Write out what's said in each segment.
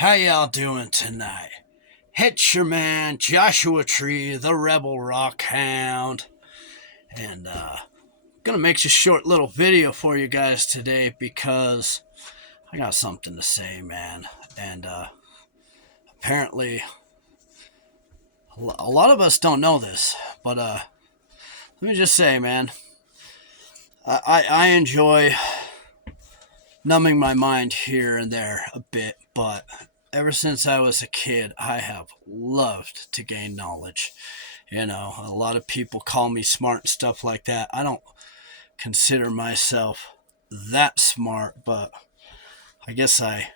How y'all doing tonight? It's your man Joshua Tree, the Rebel Rock Hound, and gonna make a short little video for you guys today because I got something to say, man. And apparently, a lot of us don't know this, but let me just say, man, I enjoy numbing my mind here and there a bit, but ever since I was a kid, I have loved to gain knowledge. You know, a lot of people call me smart and stuff like that. I don't consider myself that smart, but I guess I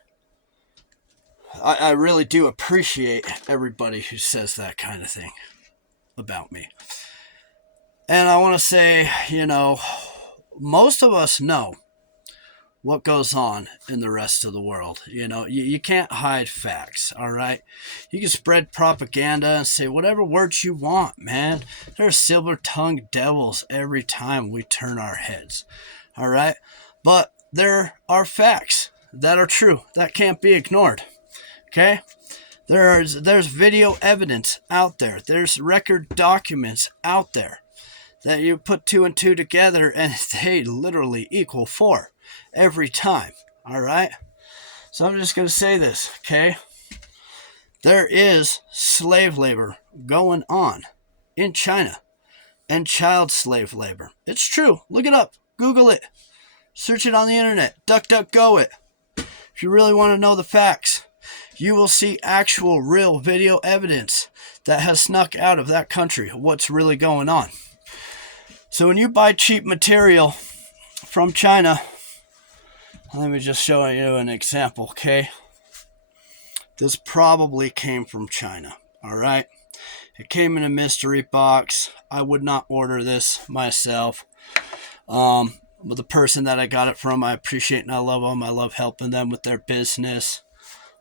really do appreciate everybody who says that kind of thing about me. And I want to say, most of us know what goes on in the rest of the world. You can't hide facts, all right? You can spread propaganda and say whatever words you want, man. There are silver-tongued devils every time we turn our heads, all right? But there are facts that are true that can't be ignored, okay? There's video evidence out there. There's record documents out there that you put two and two together and they literally equal four every time. All right. So I'm just going to say this. Okay. There is slave labor going on in China and child slave labor. It's true. Look it up. Google it. Search it on the internet. DuckDuckGo it. If you really want to know the facts, you will see actual real video evidence that has snuck out of that country. What's really going on. So when you buy cheap material from China, let me just show you an example, okay? This probably came from China, all right? It came in a mystery box. I would not order this myself. But the person that I got it from, I appreciate and I love them. I love helping them with their business.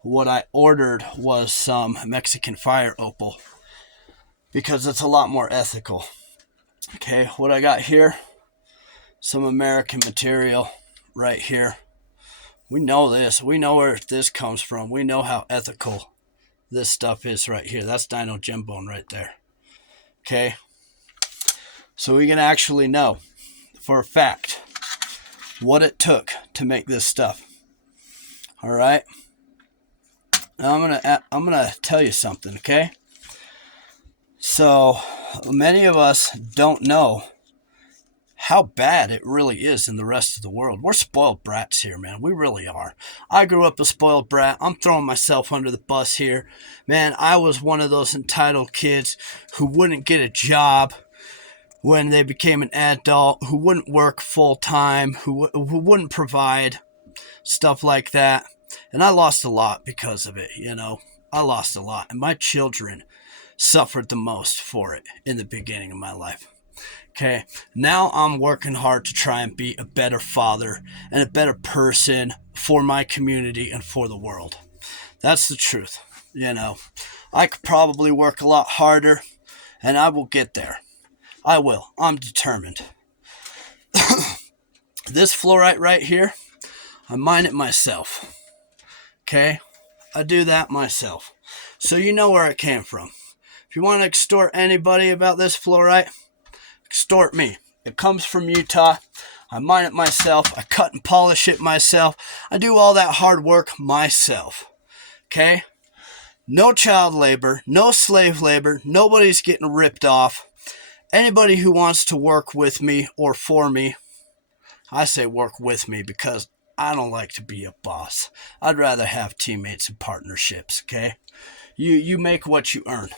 What I ordered was some Mexican fire opal because it's a lot more ethical. Okay, what I got here, some American material right here. We know this. We know where this comes from. We know how ethical this stuff is right here. That's Dino Gem Bone right there. Okay, so we can actually know for a fact what it took to make this stuff. All right. Now I'm gonna tell you something. Okay. So many of us don't know how bad it really is in the rest of the world. We're spoiled brats here, man. We really are. I grew up a spoiled brat. I'm throwing myself under the bus here. Man, I was one of those entitled kids who wouldn't get a job when they became an adult, who wouldn't work full time, who wouldn't provide, stuff like that. And I lost a lot because of it, I lost a lot. And my children suffered the most for it in the beginning of my life. Okay, now I'm working hard to try and be a better father and a better person for my community and for the world. That's the truth. I could probably work a lot harder and I will get there. I will. I'm determined. This fluorite right here, I mine it myself. Okay, I do that myself. So you know where it came from. If you want to extort anybody about this fluorite, extort me. It comes from Utah. I mine it myself. I cut and polish it myself. I do all that hard work myself. Okay? No child labor, no slave labor. Nobody's getting ripped off. Anybody who wants to work with me or for me, I say work with me because I don't like to be a boss. I'd rather have teammates and partnerships, okay? You make what you earn.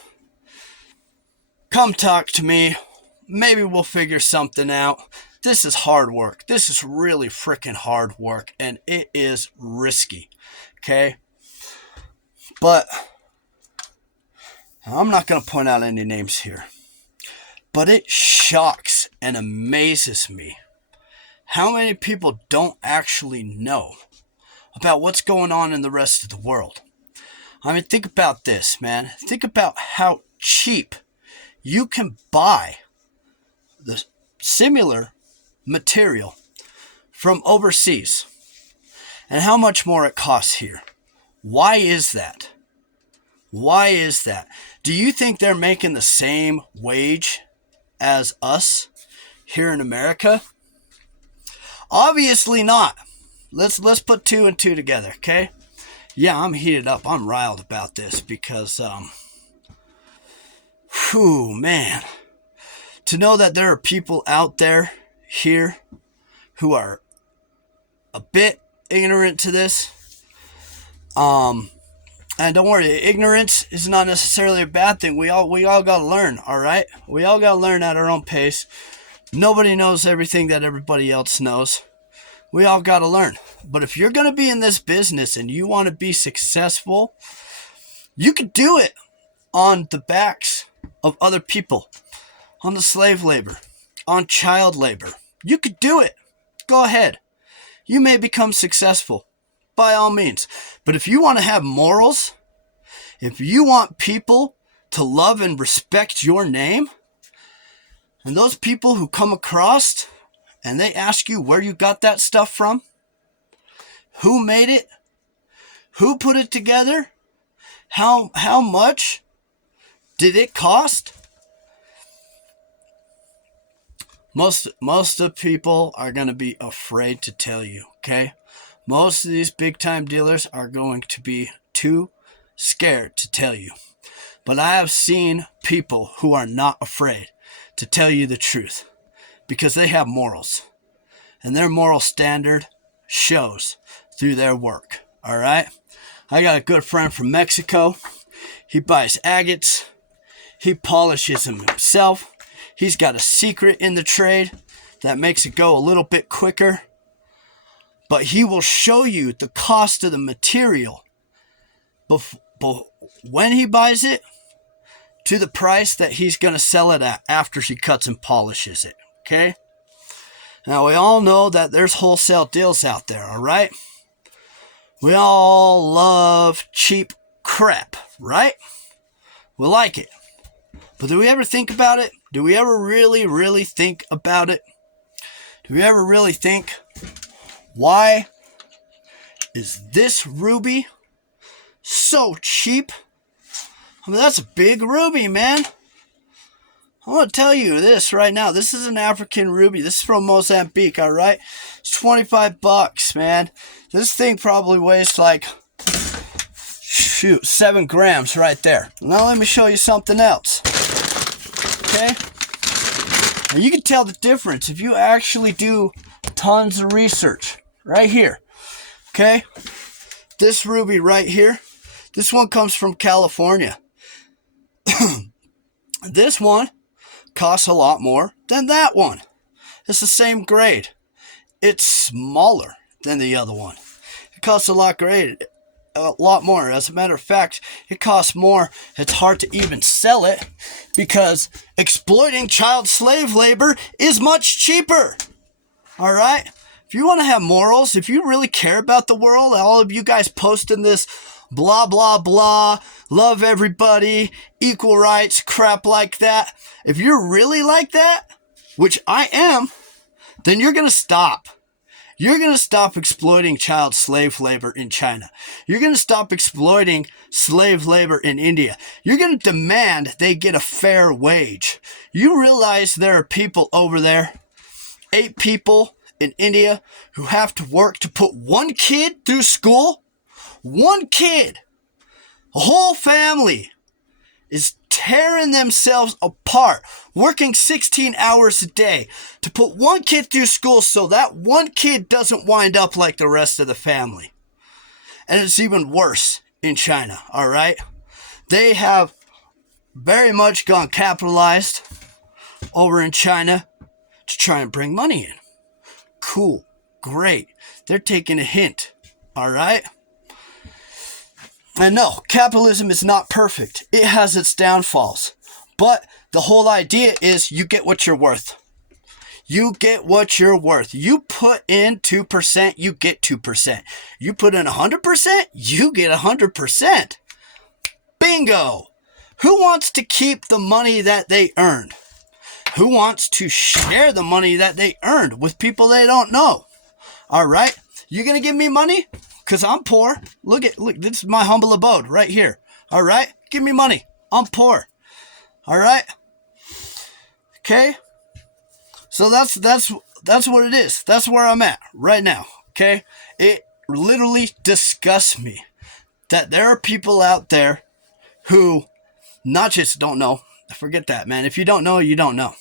Come talk to me. Maybe we'll figure something out. This is hard work. This is really freaking hard work, and it is risky, okay? But I'm not going to point out any names here. But it shocks and amazes me how many people don't actually know about what's going on in the rest of the world. I mean, think about this, man. Think about how cheap you can buy the similar material from overseas and how much more it costs here. Why is that? Why is that? Do you think they're making the same wage as us here in America? Obviously not. Let's put two and two together, okay? Yeah, I'm heated up. I'm riled about this because, man. To know that there are people out there here who are a bit ignorant to this. And don't worry, ignorance is not necessarily a bad thing. We all got to learn, all right? We all got to learn at our own pace. Nobody knows everything that everybody else knows. We all got to learn. But if you're going to be in this business and you want to be successful, you can do it on the backs of other people, on the slave labor, on child labor. You could do it. Go ahead. You may become successful, by all means. But if you want to have morals, if you want people to love and respect your name, and those people who come across and they ask you where you got that stuff from, who made it, who put it together, how much did it cost? Most of people are going to be afraid to tell you, okay? Most of these big time dealers are going to be too scared to tell you. But I have seen people who are not afraid to tell you the truth because they have morals. And their moral standard shows through their work, all right? I got a good friend from Mexico. He buys agates. He polishes them himself. He's got a secret in the trade that makes it go a little bit quicker. But he will show you the cost of the material but when he buys it to the price that he's going to sell it at after he cuts and polishes it, okay? Now, we all know that there's wholesale deals out there, all right? We all love cheap crap, right? We like it. But do we ever think about it? Do we ever really, really think about it? Do we ever really think, why is this ruby so cheap? I mean, that's a big ruby, man. I want to tell you this right now. This is an African ruby. This is from Mozambique, all right? It's 25 bucks, man. This thing probably weighs like, 7 grams right there. Now let me show you something else. Okay? Now you can tell the difference if you actually do tons of research. Right here. Okay? This ruby right here. This one comes from California. This one costs a lot more than that one. It's the same grade. It's smaller than the other one. It costs a lot more. As a matter of fact, it costs more. It's hard to even sell it because exploiting child slave labor is much cheaper. All right? If you want to have morals, if you really care about the world, all of you guys posting this blah, blah, blah, love everybody, equal rights, crap like that. If you're really like that, which I am, then you're going to stop. You're going to stop exploiting child slave labor in China. You're going to stop exploiting slave labor in India. You're going to demand they get a fair wage. You realize there are people over there, 8 people in India, who have to work to put one kid through school? One kid, a whole family is tearing themselves apart, working 16 hours a day to put one kid through school so that one kid doesn't wind up like the rest of the family. And it's even worse in China, all right? They have very much gone capitalized over in China to try and bring money in. Cool, great. They're taking a hint, all right? And no, capitalism is not perfect. It has its downfalls. But the whole idea is you get what you're worth. You get what you're worth. You put in 2%, you get 2%. You put in 100%, you get 100%. Bingo! Who wants to keep the money that they earned? Who wants to share the money that they earned with people they don't know? All right? You going to give me money? because I'm poor. Look, this is my humble abode right here. All right? Give me money. I'm poor. All right? Okay? So that's what it is. That's where I'm at right now. Okay? It literally disgusts me that there are people out there who not just don't know. Forget that, man. If you don't know, you don't know.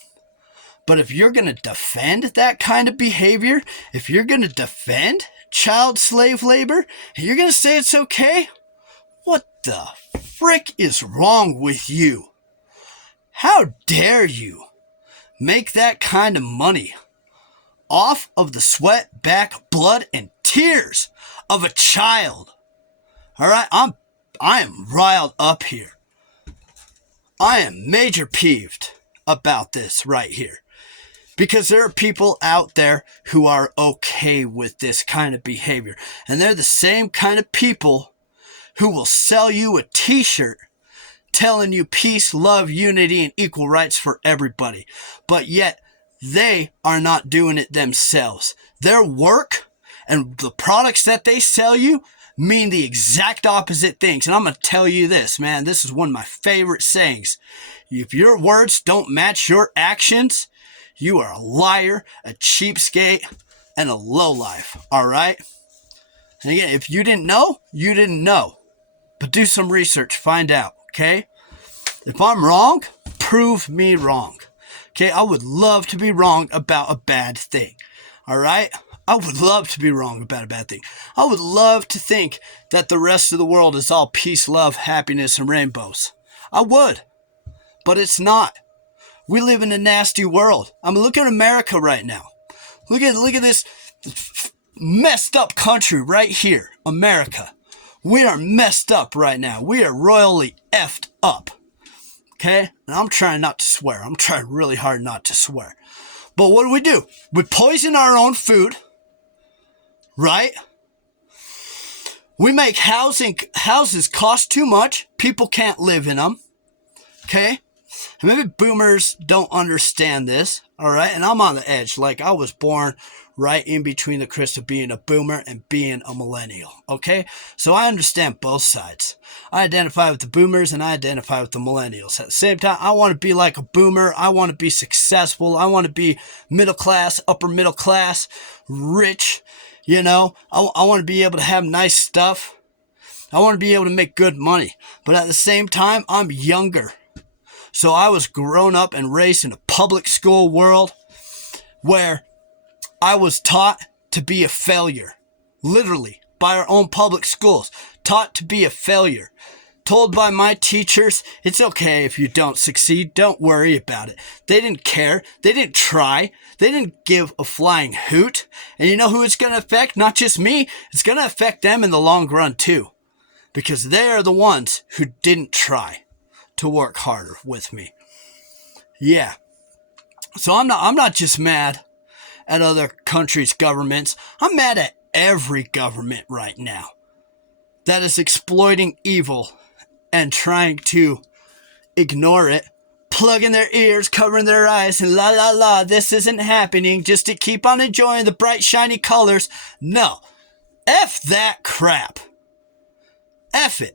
But if you're going to defend that kind of behavior, if you're going to defend child slave labor, and you're going to say it's okay, what the frick is wrong with you? How dare you make that kind of money off of the sweat, back, blood, and tears of a child? All right, I am riled up here. I am major peeved about this right here. Because there are people out there who are okay with this kind of behavior. And they're the same kind of people who will sell you a t-shirt telling you peace, love, unity, and equal rights for everybody. But yet, they are not doing it themselves. Their work and the products that they sell you mean the exact opposite things. And I'm going to tell you this, man. This is one of my favorite sayings. If your words don't match your actions, you are a liar, a cheapskate, and a lowlife, all right? And again, if you didn't know, you didn't know. But do some research, find out, okay? If I'm wrong, prove me wrong. Okay, I would love to be wrong about a bad thing, all right? I would love to be wrong about a bad thing. I would love to think that the rest of the world is all peace, love, happiness, and rainbows. I would, but it's not. We live in a nasty world. I mean, look at America right now. Look at this messed up country right here, America. We are messed up right now. We are royally effed up. Okay? And I'm trying not to swear. I'm trying really hard not to swear. But what do? We poison our own food. Right? We make houses cost too much. People can't live in them. Okay? And maybe boomers don't understand this, all right? And I'm on the edge. Like, I was born right in between the crisp of being a boomer and being a millennial, okay? So I understand both sides. I identify with the boomers and I identify with the millennials. At the same time, I want to be like a boomer. I want to be successful. I want to be middle class, upper middle class, rich, you know? I want to be able to have nice stuff. I want to be able to make good money. But at the same time, I'm younger. So I was grown up and raised in a public school world where I was taught to be a failure. Literally, by our own public schools. Taught to be a failure. Told by my teachers, it's okay if you don't succeed. Don't worry about it. They didn't care. They didn't try. They didn't give a flying hoot. And you know who it's going to affect? Not just me. It's going to affect them in the long run too. Because they are the ones who didn't try to work harder with me. Yeah. So I'm not just mad at other countries' governments. I'm mad at every government right now that is exploiting evil and trying to ignore it, plugging their ears, covering their eyes, and la la la, this isn't happening, just to keep on enjoying the bright shiny colors. No. F that crap. F it.